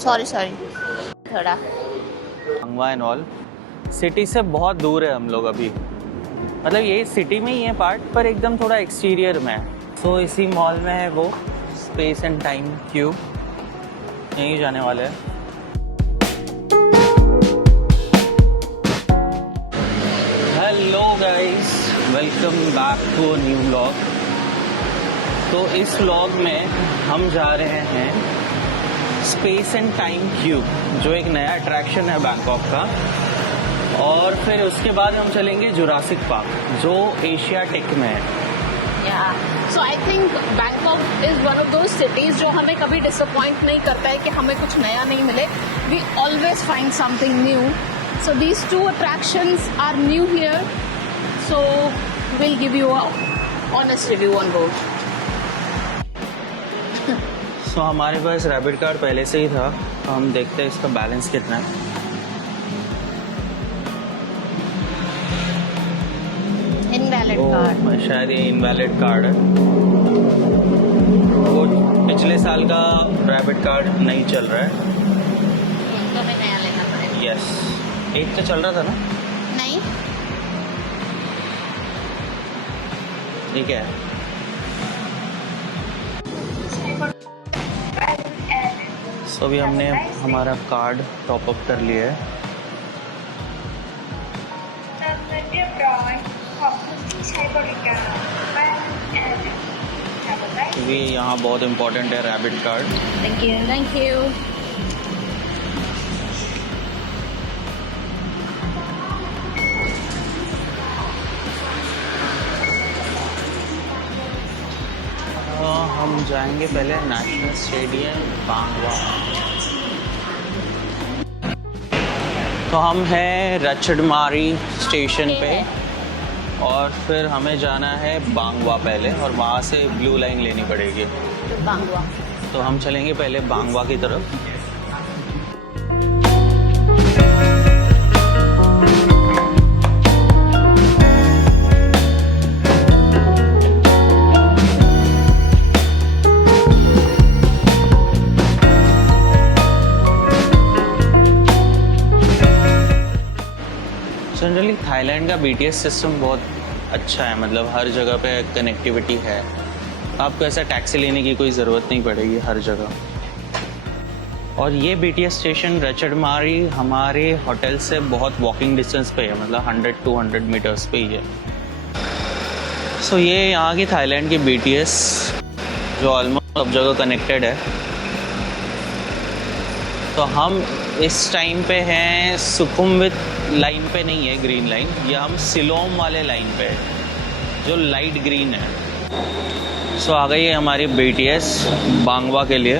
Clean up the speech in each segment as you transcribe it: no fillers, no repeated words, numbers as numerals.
Sorry थोड़ा बांगवा and all city से बहुत दूर है हम लोग अभी, मतलब ये सिटी में ही है पार्ट, पर एकदम थोड़ा एक्सटीरियर में है। सो इसी मॉल में है वो स्पेस एंड टाइम क्यूब, यहीं जाने वाले हैं। Hello guys, welcome back to a new vlog. तो इस व्लॉग में हम जा रहे हैं स्पेस एंड टाइम क्यूब, जो एक नया अट्रैक्शन है बैंकॉक का, और फिर उसके बाद हम चलेंगे जुरासिक पार्क जो एशियाटिक में है। So I think Bangkok is one of those cities जो हमें कभी डिसअपॉइंट नहीं करता है कि हमें कुछ नया नहीं मिले। We always find something new. So these two attractions are new here, so will give you a honest review on both. सो हमारे पास रैबिट कार्ड पहले से ही था, तो हम देखते हैं इसका बैलेंस कितना है। इनवैलिड कार्ड, शायद ये इनवैलिड कार्ड है। वो पिछले साल का रैबिट कार्ड नहीं चल रहा है। इनको भी नया लेना पड़ेगा। यस, एक तो चल रहा था ना? नहीं, ठीक है। सो अभी हमने हमारा कार्ड टॉप अप कर लिया है। क्योंकि यहाँ बहुत इम्पोर्टेंट है rabbit card. Thank you thank you. हम जाएंगे पहले नेशनल स्टेडियम बांगवा। तो हम हैं रचडमारी स्टेशन पे, और फिर हमें जाना है बांगवा पहले, और वहाँ से ब्लू लाइन लेनी पड़ेगी बांगवा। तो हम चलेंगे पहले बांगवा की तरफ। जनरली थाईलैंड का BTS सिस्टम बहुत अच्छा है, मतलब हर जगह पे कनेक्टिविटी है। आपको ऐसा टैक्सी लेने की कोई ज़रूरत नहीं पड़ेगी हर जगह। और ये BTS स्टेशन रचडमारी हमारे होटल से बहुत वॉकिंग डिस्टेंस पे है, मतलब 100-200 मीटर्स पे ही है। सो ये यहाँ की थाईलैंड की BTS जो ऑलमोस्ट सब जगह कनेक्टेड है। तो हम इस टाइम पे हैं सुखुमवित लाइन पे नहीं है, ग्रीन लाइन, ये हम सिलोम वाले लाइन पे है जो लाइट ग्रीन है। सो आ गई है हमारी BTS बांगवा के लिए।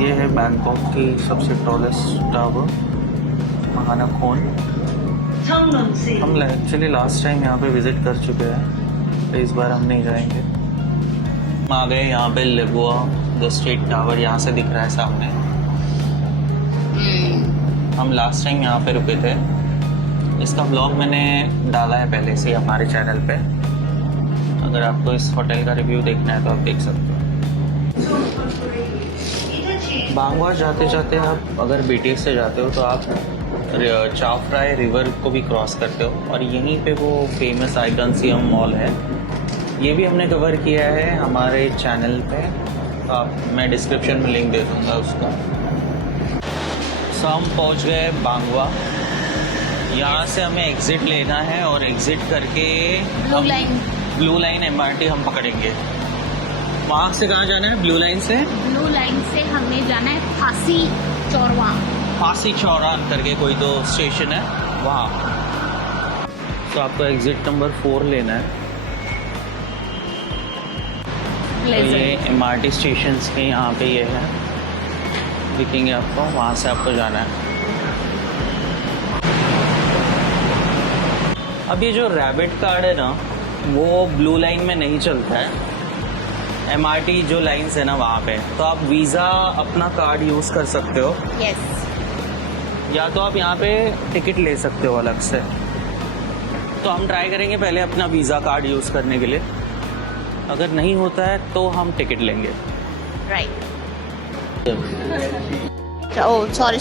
ये है बैंकॉक की सबसे टॉलेस्ट टावर, महानाखोन। हम एक्चुअली लास्ट टाइम यहाँ पे विजिट कर चुके हैं, तो इस बार हम नहीं जाएंगे। हम आ गए यहाँ पे लिबुआ द स्ट्रेट टावर, यहाँ से दिख रहा है सामने। हम लास्ट टाइम यहाँ पे रुके थे। इसका ब्लॉग मैंने डाला है पहले से हमारे चैनल पे, अगर आपको इस होटल का रिव्यू देखना है तो आप देख सकते हो। बांगवा जाते जाते आप अगर BTS से जाते हो तो आप चाव फ्राई रिवर को भी क्रॉस करते हो, और यहीं पे वो फेमस आइकॉनसियम मॉल है, ये भी हमने कवर किया है हमारे चैनल पे। मैं डिस्क्रिप्शन में लिंक दे दूँगा उसका। सो हम पहुँच गए बांगवा। यहाँ से हमें एग्ज़िट लेना है, और एग्ज़िट करके ब्लू लाइन MRT हम पकड़ेंगे। वहाँ से कहाँ जाना है? ब्लू लाइन से हमें जाना है फांसी चौरवा। फांसी चौरान करके कोई तो स्टेशन है वहाँ। तो आपको एग्जिट नंबर 4 लेना है। तो ये MRT स्टेशन के यहाँ पे ये है, दिखेंगे आपको, वहाँ से आपको जाना है। अब ये जो रैबिट कार्ड है ना, वो ब्लू लाइन में नहीं चलता है। MRT जो लाइन्स है ना वहाँ पे, तो आप वीज़ा अपना कार्ड यूज़ कर सकते हो। यस। या तो आप यहाँ पे टिकट ले सकते हो अलग से। तो हम ट्राई करेंगे पहले अपना वीज़ा कार्ड यूज़ करने के लिए, अगर नहीं होता है तो हम टिकट लेंगे। राइट। ओह सॉरी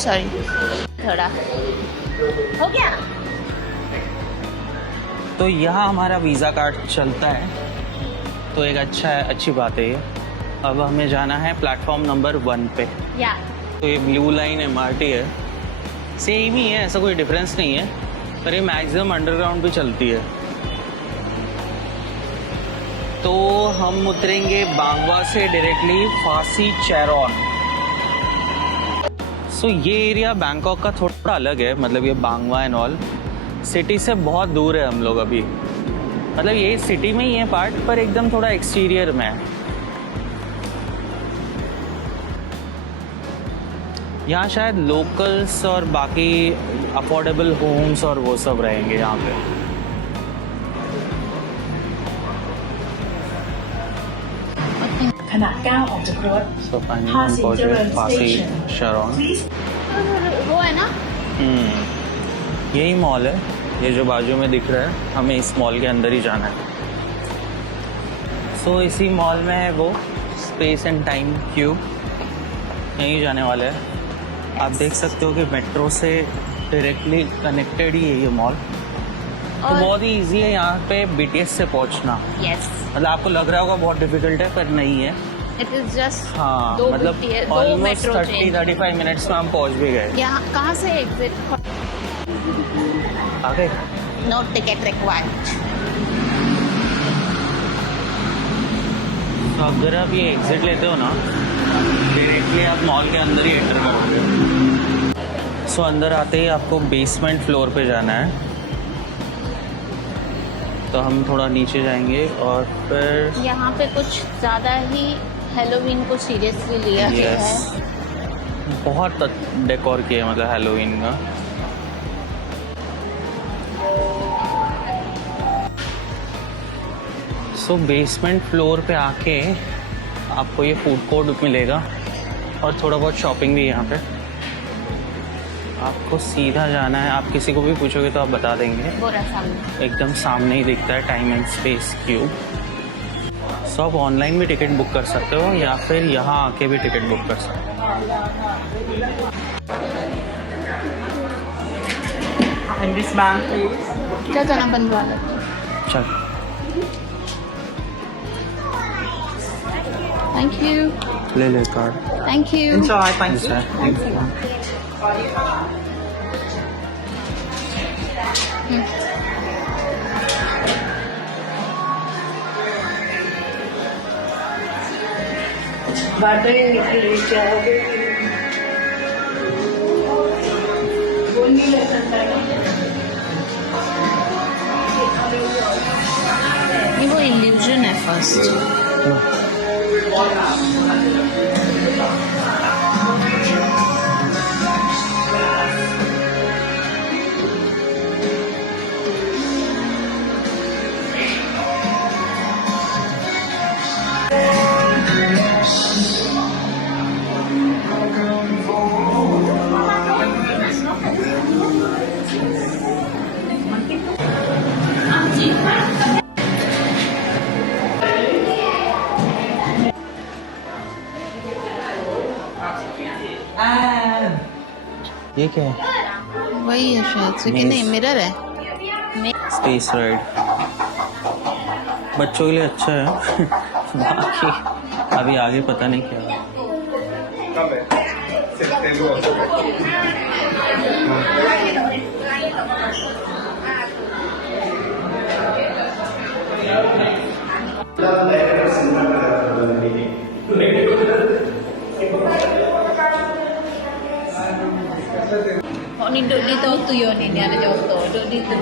थोड़ा हो गया। तो यहाँ हमारा वीज़ा कार्ड चलता है, तो एक अच्छी बात है ये। अब हमें जाना है प्लेटफॉर्म नंबर 1 पे। या तो ये ब्लू लाइन MRT है, सेम ही है, ऐसा कोई डिफरेंस नहीं है, पर ये मैक्सिमम अंडरग्राउंड भी चलती है। तो हम उतरेंगे बांगवा से डायरेक्टली फासी चेरोन। सो ये एरिया बैंकॉक का थोड़ा अलग है, मतलब ये बांगवा एंड ऑल सिटी से बहुत दूर है हम लोग अभी। मतलब ये सिटी में ही है पार्ट, पर एकदम थोड़ा एक्सटीरियर में है। यहाँ शायद लोकल्स और बाकी अफोर्डेबल होम्स और वो सब रहेंगे यहाँ पे। So finally हम पहुँच गए फासी चेरोन। वो है ना, यही मॉल है, ये जो बाजू में दिख रहा है, हमें इस मॉल के अंदर ही जाना है। सो इसी मॉल में है वो स्पेस एंड टाइम क्यूब, यहीं जाने वाले हैं। आप देख सकते हो कि मेट्रो से डायरेक्टली कनेक्टेड ही है ये मॉल। तो बहुत ही इजी है यहाँ पे BTS से पहुँचना। यस, मतलब आपको लग रहा होगा बहुत डिफिकल्ट है, पर नहीं है। इट इज जस्ट हाँ, दो मतलब BTS, दो ऑलमोस्ट मेट्रो 30-35 मिनट्स में हम पहुँच भी गए। यहाँ कहाँ से एग्जिट? आगे नो टिकट रिक्वायर्ड। तो अगर आप ये एग्जिट लेते हो ना, डायरेक्टली आप मॉल के अंदर ही एंटर करोगे। सो अंदर आते ही आपको बेसमेंट फ्लोर पे जाना है। तो हम थोड़ा नीचे जाएंगे और फिर यहाँ पे कुछ ज़्यादा ही हैलोवीन को सीरियसली लिया गया है। बहुत डेकोर किया है, मतलब हैलोवीन का। सो बेसमेंट फ्लोर पे आके आपको ये फूड कोर्ट मिलेगा और थोड़ा बहुत शॉपिंग भी यहाँ पे। आपको सीधा जाना है, आप किसी को भी पूछोगे तो आप बता देंगे, एकदम सामने ही दिखता है टाइम एंड स्पेस क्यूब। सो आप ऑनलाइन भी टिकट बुक कर सकते हो या फिर यहाँ आके भी टिकट बुक कर सकते हो। क्या करना बनवा लो। चल, थैंक यू। ले कार्ड। Thank you. ये वो इल्यूजन है फर्स्ट। ये क्या है? वही है शायद से कि नहीं, मिरर है। स्पेस राइड बच्चों के लिए अच्छा है। बाकी अभी आगे पता नहीं क्या है। Ni dito to yun, ini ada jauh to, dito.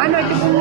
Ano ito po?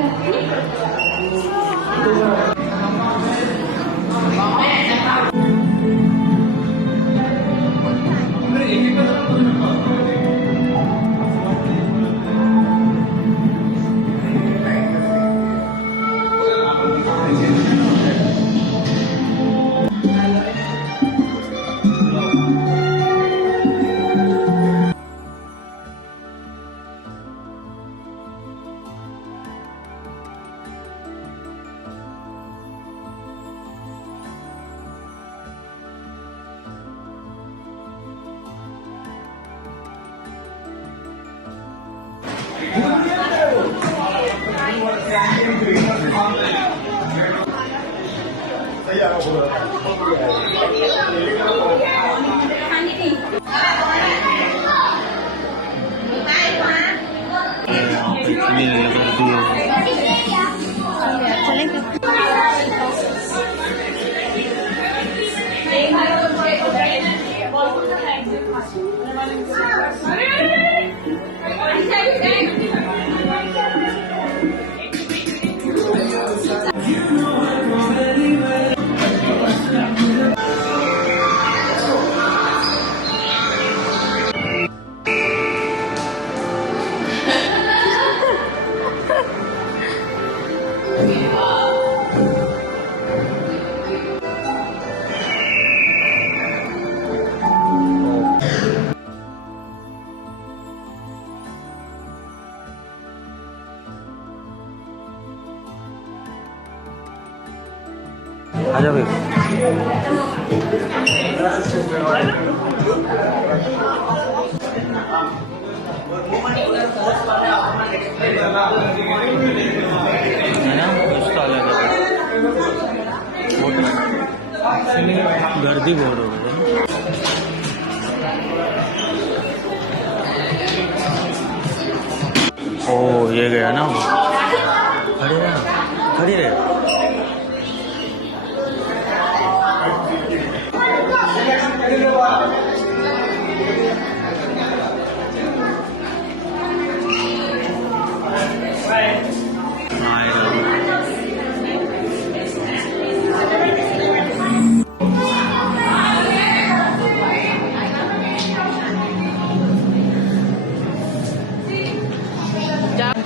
आजा भाई। है ना कुछ तो अलग है। गर्दी बहुत हो गई है। ओ ये गया ना, खड़ी रहे खड़ी रहे।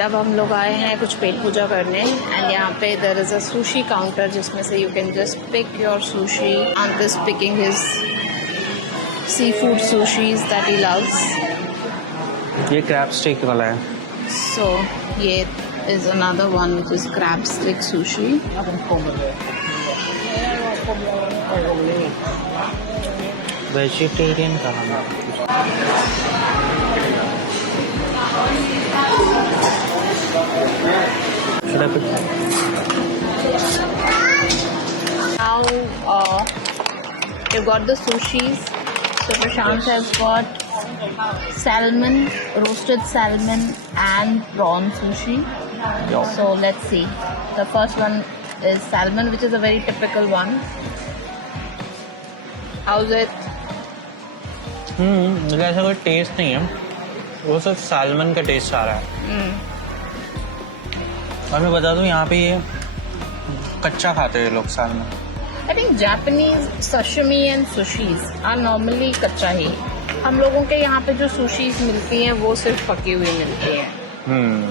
अब हम लोग आए हैं कुछ पेट पूजा करने एंड यहाँ पे there is a sushi counter जिसमें से you can just pick your sushi and this picking his seafood sushis that he loves. ये क्रैब स्टिक वाला है। सो ये is another one which is crab stick sushi. Vegetarian का Now you've got the sushis. So Prashant has got salmon, roasted salmon and prawn sushi. Yo. So let's see. The first one is salmon, which is a very typical one. How's it? मुझे ऐसा कोई test नहीं है, वो सिर्फ salmon का test आ रहा है। और मैं बता दूं यहाँ पे ये कच्चा खाते हैं लोग salmon. I think Japanese sashimi and sushis are normally कच्चा ही। हम लोगों के यहाँ पे जो sushis मिलती हैं वो सिर्फ पकी हुई मिलती हैं।